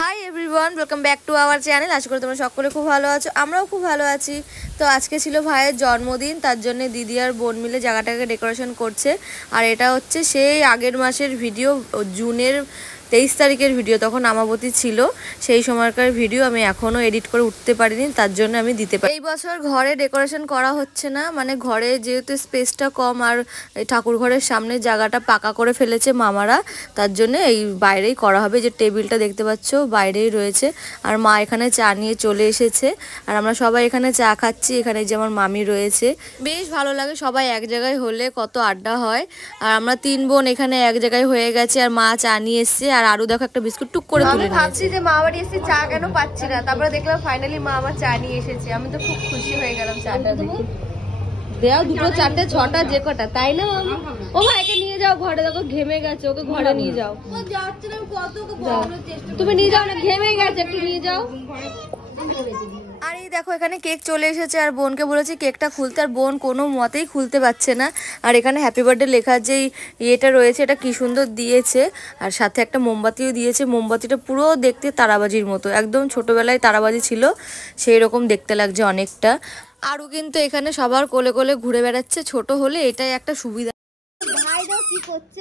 High everyone, welcome back to our channel. আশা করি তোমরা সকলে খুব ভালো আছো, আমরাও খুব ভালো আছি। তো আজকে ছিল ভাইয়ের জন্মদিন, তার জন্য দিদি আর বোন মিলে জায়গাটাকে ডেকোরেশন করছে। আর এটা হচ্ছে সেই আগের মাসের ভিডিও, জুনের 23 তারিখের ভিডিও। তখন আমাবতী ছিল, সেই সময়কার ভিডিও আমি এখনও এডিট করে উঠতে পারিনি, তার জন্য আমি দিতে পারি। এই বছর ঘরে ডেকোরেশন করা হচ্ছে না, মানে ঘরে যেহেতু স্পেসটা কম আর ঠাকুর ঘরের সামনে জায়গাটা পাকা করে ফেলেছে মামারা, তার জন্য এই বাইরেই করা হবে। যে টেবিলটা দেখতে পাচ্ছ বাইরেই রয়েছে, আর মা এখানে চা নিয়ে চলে এসেছে, আর আমরা সবাই এখানে চা খাচ্ছি। এখানে যে আমার মামি রয়েছে, বেশ ভালো লাগে সবাই এক জায়গায় হলে, কত আড্ডা হয়। আর আমরা 3 বোন এখানে এক জায়গায় হয়ে গেছে, আর মা চা নিয়ে এসছে, আর আরো দেখো একটা বিস্কুট টুক করে তুলে ভাবছি যে মা বাড়ি এসে চা কেন পাচ্ছি না, তারপরে দেখলাম ফাইনালি মা আমার চা নিয়ে এসেছে। আমি তো খুব খুশি হয়ে গেলাম চাটা দেখে। দেও 2, 4, 6টা যে কটা, তাই না মামি? ও ভাইকে নিয়ে যাও ঘরে, দেখো ঘেমে গেছে, ওকে ঘরে নিয়ে যাও। তুমি নিয়ে যাও না, ঘেমে গেছে, একটু নিয়ে যাও। আর এই দেখো এখানে কেক চলে এসেছে, আর বোনকে বলেছি কেকটা খুলতে, আর বোন কোনো মতেই খুলতে পারছে না। আর এখানে হ্যাপি বার্থডে লেখার যে ইয়েটা রয়েছে, এটা কি সুন্দর দিয়েছে, আর সাথে একটা মোমবাতিও দিয়েছে। মোমবাতিটা পুরো দেখতে তারাবাজির মতো, একদম ছোটবেলায় তারাবাজি ছিল সেই রকম দেখতে লাগছে অনেকটা। আরও কিন্তু এখানে সবার কোলে কোলে ঘুরে বেড়াচ্ছে, ছোট হলে এটাই একটা সুবিধা। কি করছে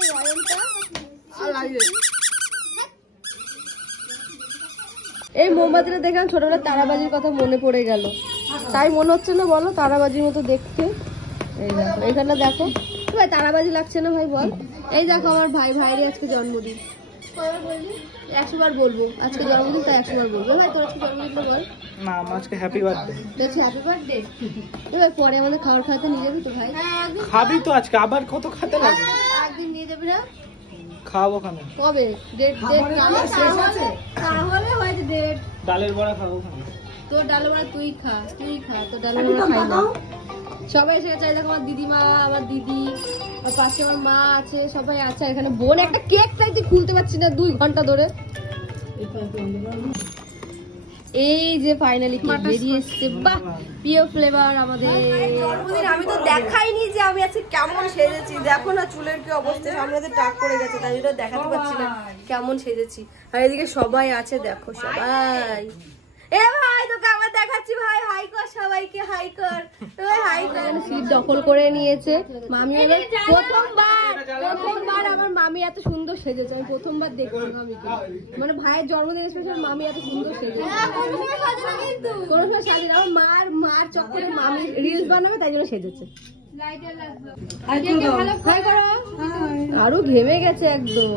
এই মোমবাতিটা দেখলাম, ছোটবেলায় তারাবাজির কথা মনে পড়ে গেল, তাই মনে হচ্ছে না বলো, তারাবাজির মতো দেখতে। এই দেখো এখানে দেখো, ভাই তারাবাজি লাগছে না ভাই বল? এই দেখো আমার ভাইয়েরই আজকে জন্মদিন। 100 বার বলবো আজকে জন্মদিন, তাই 100 বার বলবো। ভাই তোর আজকে জন্মদিন বল। না আজকে হ্যাপি বার্থডে। দেখছি হ্যাপি বার্থডে। এবার পরে আমাদের খাবার খাওয়াতে নিয়ে যাবি তো ভাই? খাবি তো আজকে, আবার কত খেতে লাগবে? একদিন নিয়ে যাবি না? খাবো কেন? কবে ডেট তাহলে হয়তো ডেট। ডালের বড়া খাবো কেন? তোর ডালের বড়া তুই খা, তোর ডালের বড়া খাই না। সবাই এসে গেছে, দেখো আমার দিদিমা, আমার দিদি, আর পাশে আমার মা আছে, সবাই আছে। এখানে বোন একটা কেক চাইতে খুলতে পারছি না 2 ঘন্টা ধরে। এই যে ফাইনালি কেক বেরিয়ে এসছে, বাহ পিও ফ্লেভার আমাদের জন্মদিন। আমি তো দেখাইনি যে আমি আজকে কেমন সেজেছি, দেখো না চুলের কি অবস্থা, সামনে তো টাক পড়ে গেছে, তাই জন্য দেখাতে পারছি না কেমন সেজেছি। আর এদিকে সবাই আছে, দেখো সবাই। এ ভাই তোকে আবার দেখাচ্ছি, ভাই হাই কর সবাইকে, হাই কর হাই কর। সিট দখল করে নিয়েছে মামি, এবার প্রথমবার আমার মামি এত সুন্দর সেজেছে, আমি প্রথমবার দেখছি মামিকে, মানে ভাইয়ের জন্মদিন স্পেশাল মামি এত সুন্দর সেজেছে। কোনো সময় সাজে না, আমার মার চক্করে মামি রিলস বানাবে তাই জন্য সেজেছে। আরো ঘেমে গেছে একদম।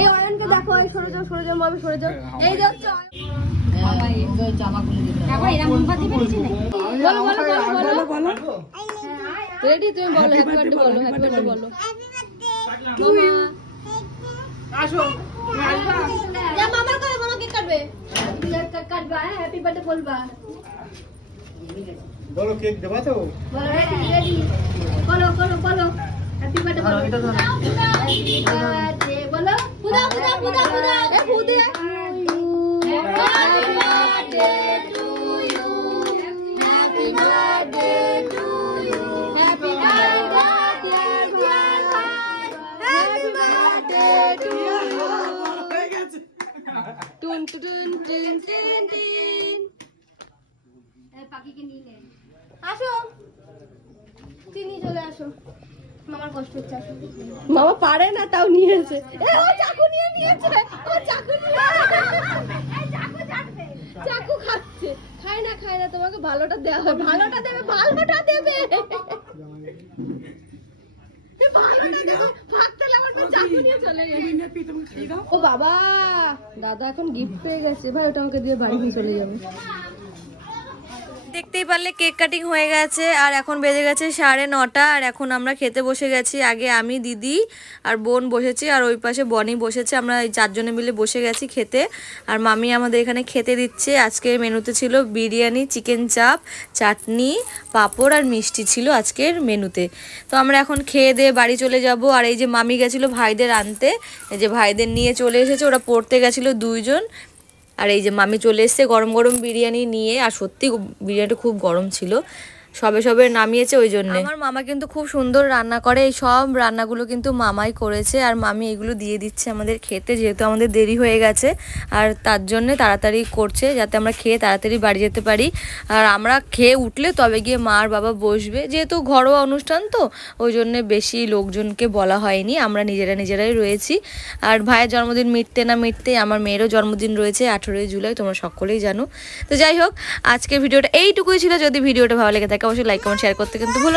এই অয়নকে দেখো, সরে যাও মামি, সরে যাও। এই দেখছো রেডি? তুমি বলো হ্যাপি বার্থডে বলো, হ্যাপি বার্থডে বলো। মামার কবে মামা কেক কাটবে? হ্যাপি বার্থডে বলবা, বলো কেক দেবা তো? বলো রেডি বলো হ্যাপি বার্থডে বলো। হ্যাপি বার্থডে বলো, পুদা এ পুদে। Happy birthday to you, happy birthday to you, happy birthday dear ভাই, হ্যাপি বার্থডে টু ইউ। হয়ে গেছে টুন টুন টিন টিন টিন। এই পাখিকে নিয়ে নে, আসো চিনি চলে আসো। মামার কষ্ট হচ্ছে, আসো। মামা পারে না তাও নিয়েছে, ও চাকু নিয়ে নিয়েছে, ও চাকু চাকু খাচ্ছে। খায় না তোমাকে ভালোটা দেওয়া হয়, ভালোটা দেবে ও বাবা, দাদা এখন গিফট পেয়ে গেছে ভাই, ওটা আমাকে দিয়ে বাড়ি নিয়ে চলে যাবে। দেখতেই পারলে কেক কাটিং হয়ে গেছে, আর এখন বেজে গেছে 9:30, আর এখন আমরা খেতে বসে গেছি। আগে আমি, দিদি আর বোন বসেছি, আর ওই পাশে বনি বসেছে, আমরা এই 4 জনে মিলে বসে গেছি খেতে। আর মামি আমাদের এখানে খেতে দিচ্ছে। আজকের মেনুতে ছিল বিরিয়ানি, চিকেন চাপ, চাটনি, পাঁপড় আর মিষ্টি ছিল আজকের মেনুতে। তো আমরা এখন খেয়ে দিয়ে বাড়ি চলে যাব। আর এই যে মামি গেছিলো ভাইদের আনতে, এই যে ভাইদের নিয়ে চলে এসেছে, ওরা পড়তে গেছিলো 2 জন। আর এই যে মামি চলে এসছে গরম গরম বিরিয়ানি নিয়ে, আর সত্যি বিরিয়ানিটা খুব গরম ছিল। সবে সবে নামিয়েছে ওই জন্য। আমার মামা কিন্তু খুব সুন্দর রান্না করে, এই সব রান্নাগুলো কিন্তু মামাই করেছে আর মামি এগুলো দিয়ে দিচ্ছে আমাদের খেতে, যেহেতু আমাদের দেরি হয়ে গেছে আর তার জন্য তাড়াতাড়ি করছে যাতে আমরা খেয়ে তাড়াতাড়ি বাড়ি যেতে পারি। আর আমরা খেয়ে উঠলে তবে গিয়ে মা আর বাবা বসবে, যেহেতু ঘরোয়া অনুষ্ঠান তো ওই জন্যে বেশি লোকজনকে বলা হয়নি, আমরা নিজেরাই রয়েছি। আর ভাইয়ের জন্মদিন মিটতে না মিটতেই আমার মেয়েরও জন্মদিন রয়েছে 18 জুলাই, তোমরা সকলেই জানো। তো যাই হোক, আজকের ভিডিওটা এইটুকুই ছিল। যদি ভিডিওটা ভালো লেগে থাকে অবশ্যই লাইক কমেন্ট শেয়ার করতে কিন্তু ভুলো না।